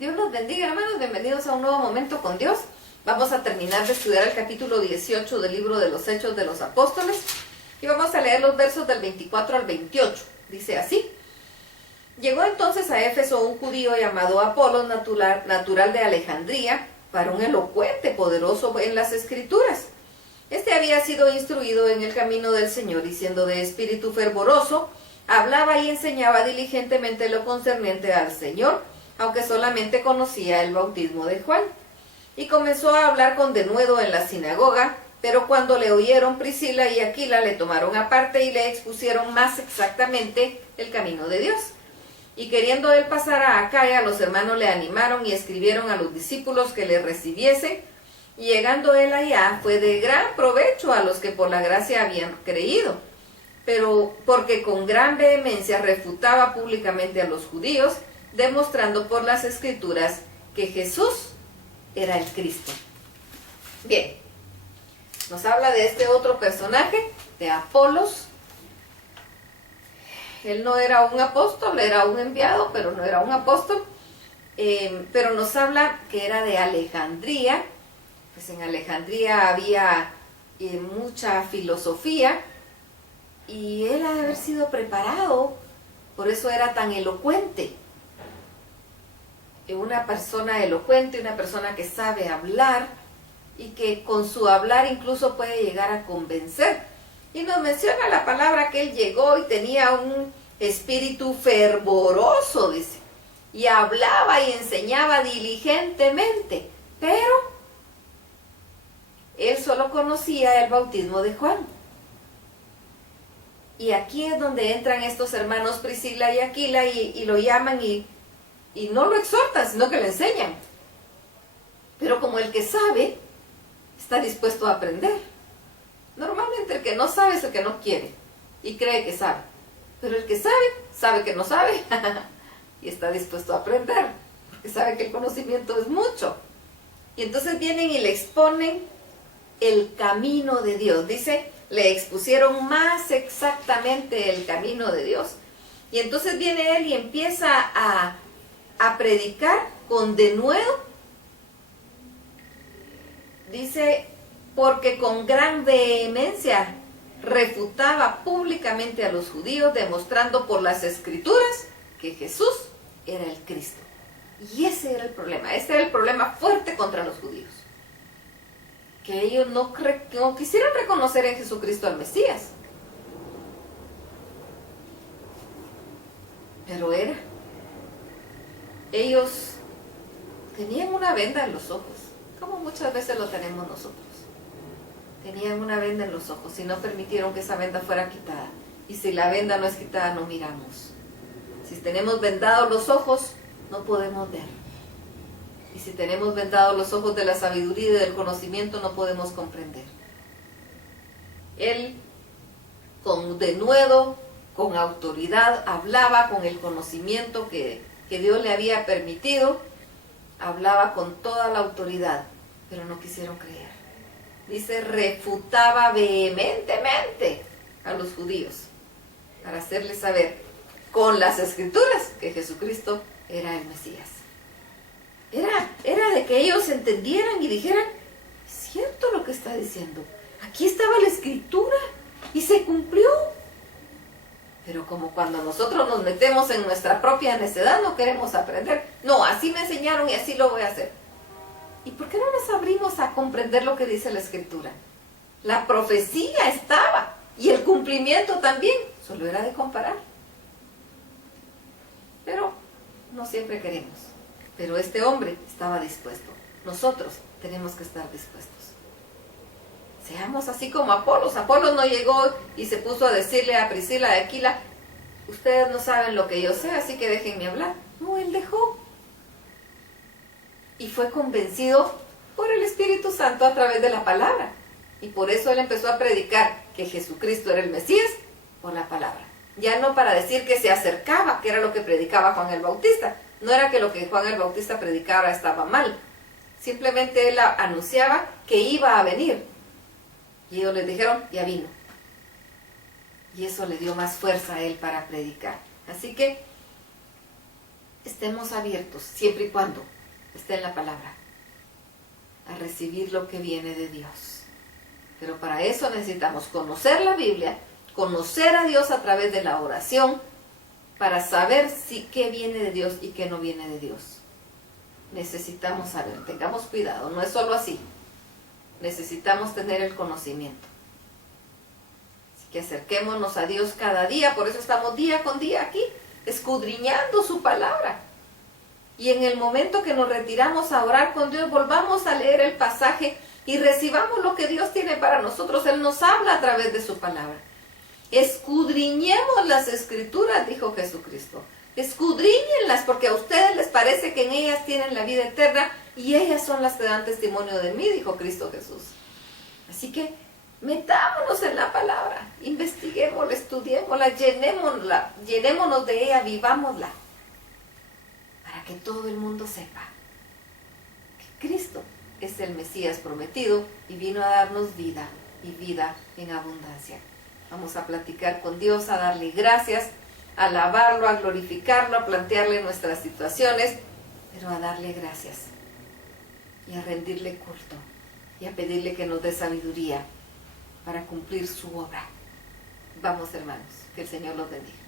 Dios los bendiga, hermanos, bienvenidos a un nuevo momento con Dios. Vamos a terminar de estudiar el capítulo 18 del libro de los Hechos de los Apóstoles y vamos a leer los versos del 24 al 28. Dice así: Llegó entonces a Éfeso un judío llamado Apolos, natural de Alejandría, varón elocuente, poderoso en las Escrituras. Este había sido instruido en el camino del Señor y siendo de espíritu fervoroso, hablaba y enseñaba diligentemente lo concerniente al Señor, aunque solamente conocía el bautismo de Juan. Y comenzó a hablar con denuedo en la sinagoga, pero cuando le oyeron Priscila y Aquila le tomaron aparte y le expusieron más exactamente el camino de Dios. Y queriendo él pasar a Acaya, los hermanos le animaron y escribieron a los discípulos que le recibiesen. Y llegando él allá, fue de gran provecho a los que por la gracia habían creído, pero porque con gran vehemencia refutaba públicamente a los judíos, demostrando por las Escrituras que Jesús era el Cristo. Bien, nos habla de este otro personaje, de Apolos. Él no era un apóstol, era un enviado, pero no era un apóstol. Pero nos habla que era de Alejandría. Pues en Alejandría había mucha filosofía y él ha de haber sido preparado, por eso era tan elocuente. Una persona elocuente, una persona que sabe hablar y que con su hablar incluso puede llegar a convencer. Y nos menciona la palabra que él llegó y tenía un espíritu fervoroso, dice, y hablaba y enseñaba diligentemente, pero él solo conocía el bautismo de Juan. Y aquí es donde entran estos hermanos Priscila y Aquila y lo llaman y no lo exhortan, sino que le enseñan. Pero como el que sabe, está dispuesto a aprender. Normalmente el que no sabe es el que no quiere y cree que sabe. Pero el que sabe, sabe que no sabe y está dispuesto a aprender, porque sabe que el conocimiento es mucho. Y entonces vienen y le exponen el camino de Dios. Dice, le expusieron más exactamente el camino de Dios. Y entonces viene él y empieza a predicar con denuedo. Dice, porque con gran vehemencia refutaba públicamente a los judíos, demostrando por las Escrituras que Jesús era el Cristo. Y ese era el problema. Ese era el problema fuerte contra los judíos, que ellos no quisieron reconocer en Jesucristo al Mesías. Pero ellos tenían una venda en los ojos, como muchas veces lo tenemos nosotros. Tenían una venda en los ojos y no permitieron que esa venda fuera quitada. Y si la venda no es quitada, no miramos. Si tenemos vendados los ojos, no podemos ver. Y si tenemos vendados los ojos de la sabiduría y del conocimiento, no podemos comprender. Él, con denuedo, con autoridad, hablaba con el conocimiento que Dios le había permitido, hablaba con toda la autoridad, pero no quisieron creer. Dice, refutaba vehementemente a los judíos para hacerles saber con las Escrituras que Jesucristo era el Mesías. Era de que ellos entendieran y dijeran, es cierto lo que está diciendo, aquí estaba la Escritura y se cumplió. Pero como cuando nosotros nos metemos en nuestra propia necedad, no queremos aprender. No, así me enseñaron y así lo voy a hacer. ¿Y por qué no nos abrimos a comprender lo que dice la Escritura? La profecía estaba y el cumplimiento también, solo era de comparar. Pero no siempre queremos. Pero este hombre estaba dispuesto. Nosotros tenemos que estar dispuestos. Seamos así como Apolos. Apolos no llegó y se puso a decirle a Priscila y Aquila, ustedes no saben lo que yo sé, así que déjenme hablar. No, él dejó. Y fue convencido por el Espíritu Santo a través de la palabra. Y por eso él empezó a predicar que Jesucristo era el Mesías por la palabra. Ya no para decir que se acercaba, que era lo que predicaba Juan el Bautista. No era que lo que Juan el Bautista predicaba estaba mal. Simplemente él anunciaba que iba a venir. Y ellos les dijeron, ya vino. Y eso le dio más fuerza a él para predicar. Así que estemos abiertos, siempre y cuando esté en la palabra, a recibir lo que viene de Dios. Pero para eso necesitamos conocer la Biblia, conocer a Dios a través de la oración, para saber si qué viene de Dios y qué no viene de Dios. Necesitamos saber, tengamos cuidado, no es solo así. Necesitamos tener el conocimiento. Así que acerquémonos a Dios cada día, por eso estamos día con día aquí, escudriñando su palabra. Y en el momento que nos retiramos a orar con Dios, volvamos a leer el pasaje y recibamos lo que Dios tiene para nosotros. Él nos habla a través de su palabra. Escudriñemos las escrituras, dijo Jesucristo. Escudriñenlas, porque a ustedes les parece que en ellas tienen la vida eterna y ellas son las que dan testimonio de mí, dijo Cristo Jesús. Así que metámonos en la palabra, investiguémosla, estudiémosla, llenémonos de ella, vivámosla, para que todo el mundo sepa que Cristo es el Mesías prometido y vino a darnos vida y vida en abundancia. Vamos a platicar con Dios, a darle gracias, a alabarlo, a glorificarlo, a plantearle nuestras situaciones, pero a darle gracias y a rendirle culto y a pedirle que nos dé sabiduría para cumplir su obra. Vamos, hermanos, que el Señor los bendiga.